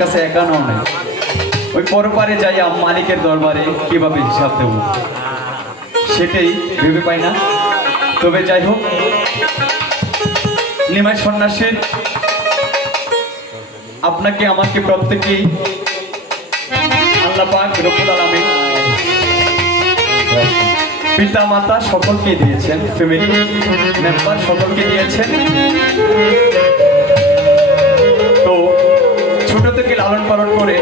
কাছে একানো নাই। ওই পরপারে যাই মালিকের দরবারে কীভাবে হিসাব দেব? সেটাই ভেবে পাই না। তবে যাই হোক, নিমাই সন্ন্যাসীর আপনাকে, আমাকে প্রত্যেকেই আল্লাহ পাক আলামিন পিতা মাতা সকলকে দিয়েছেন ফ্যামিলি মেম্বার সকলকে দিয়েছেন। লালন পালন করে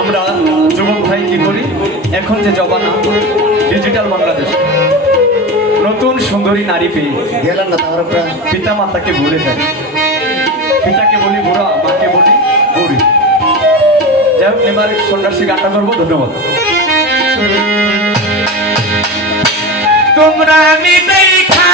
আমরা যুবক ভাই কি করি এখন যে জবানা ডিজিটাল বাংলাদেশ। নতুন সুন্দরী নারী পেয়ে গেলেন না তার পিতা মাতাকে ভুলে যায়। পিতাকে বলি বুড়া মাকে বলি বুড়ি। যাই হোক এবার সন্ন্যাসী গানটা করব ধন্যবাদ। তোমরা খাসরে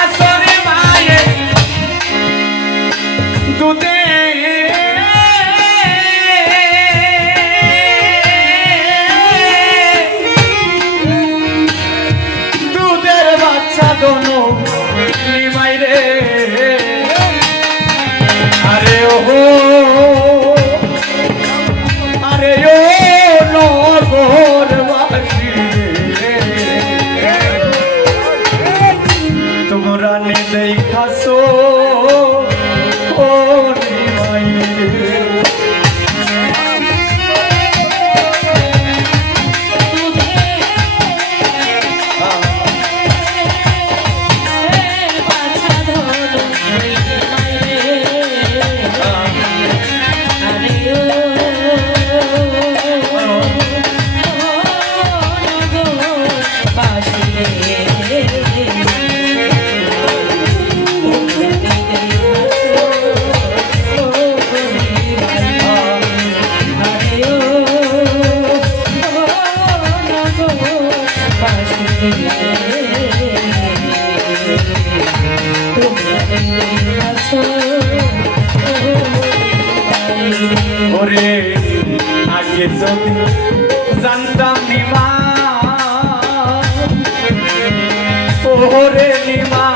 ওরে নিমা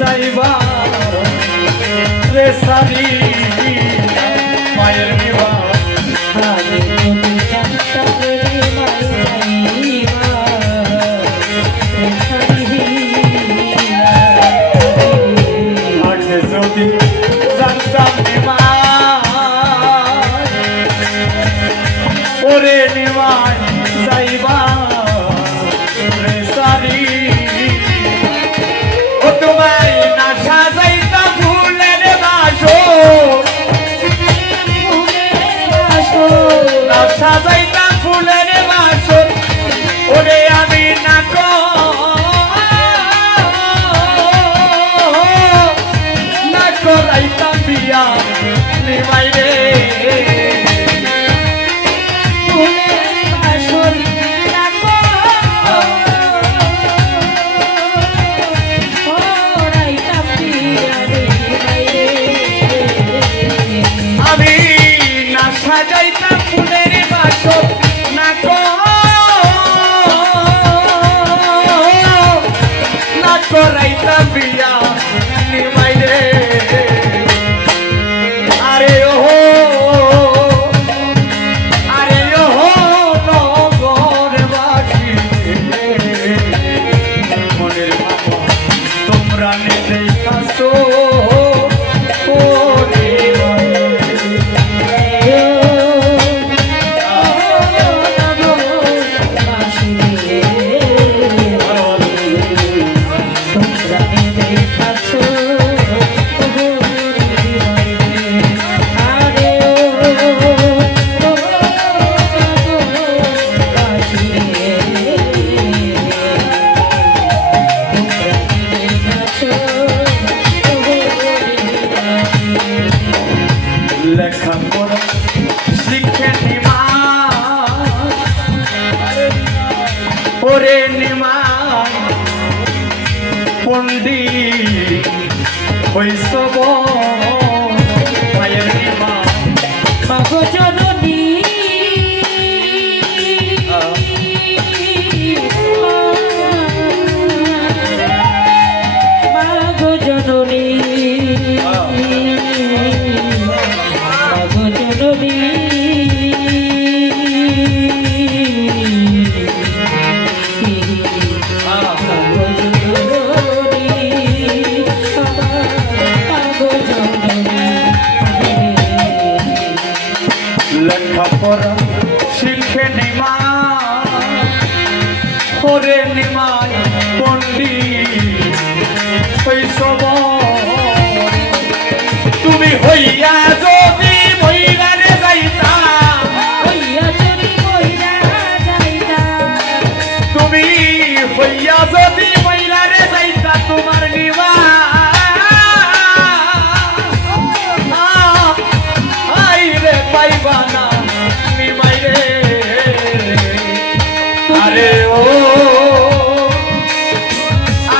যাইবা রে সারি মায়ের যদি জানতাম নিমা तेरे बातों yeah you.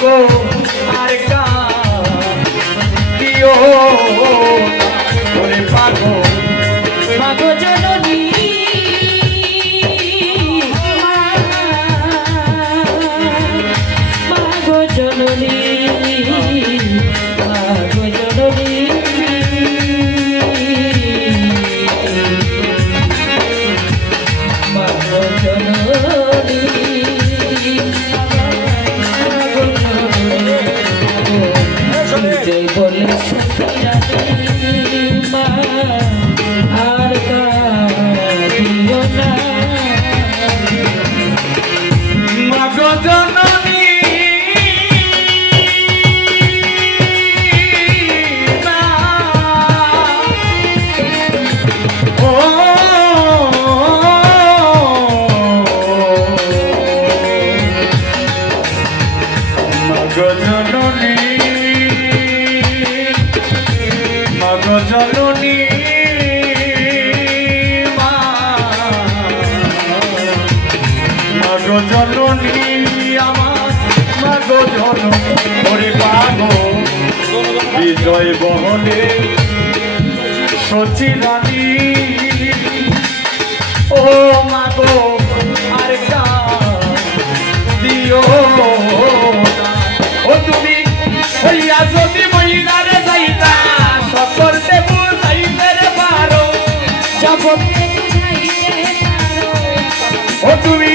গো আর গান। জননী আমার, মাগো জননী, ওরে পাগো বিজয় বহনে সচি রানী। ও মাগো আর দিও ও তুমি, হইয়া যদি মহিলারে যাইতা, সকল দেবো যাইতে পারো। যাব। ও তুমি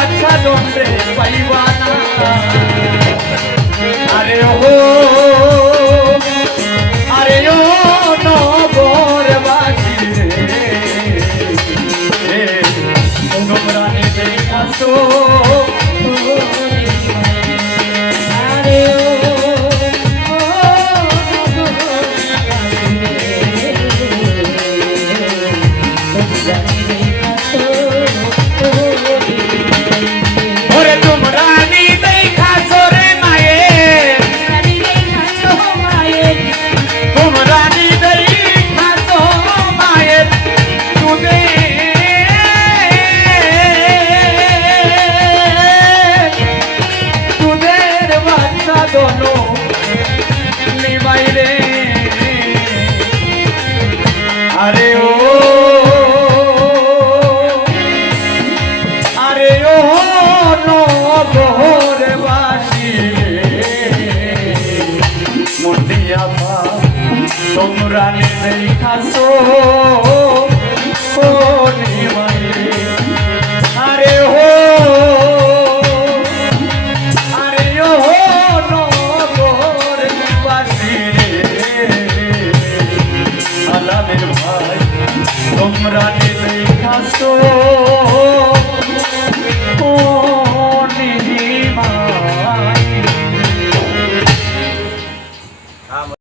বাচ্চা দণ্ডে পাইবা না আরে ও আরে ও নগর বাসি রে তোমরা নিজে আসো। ওরে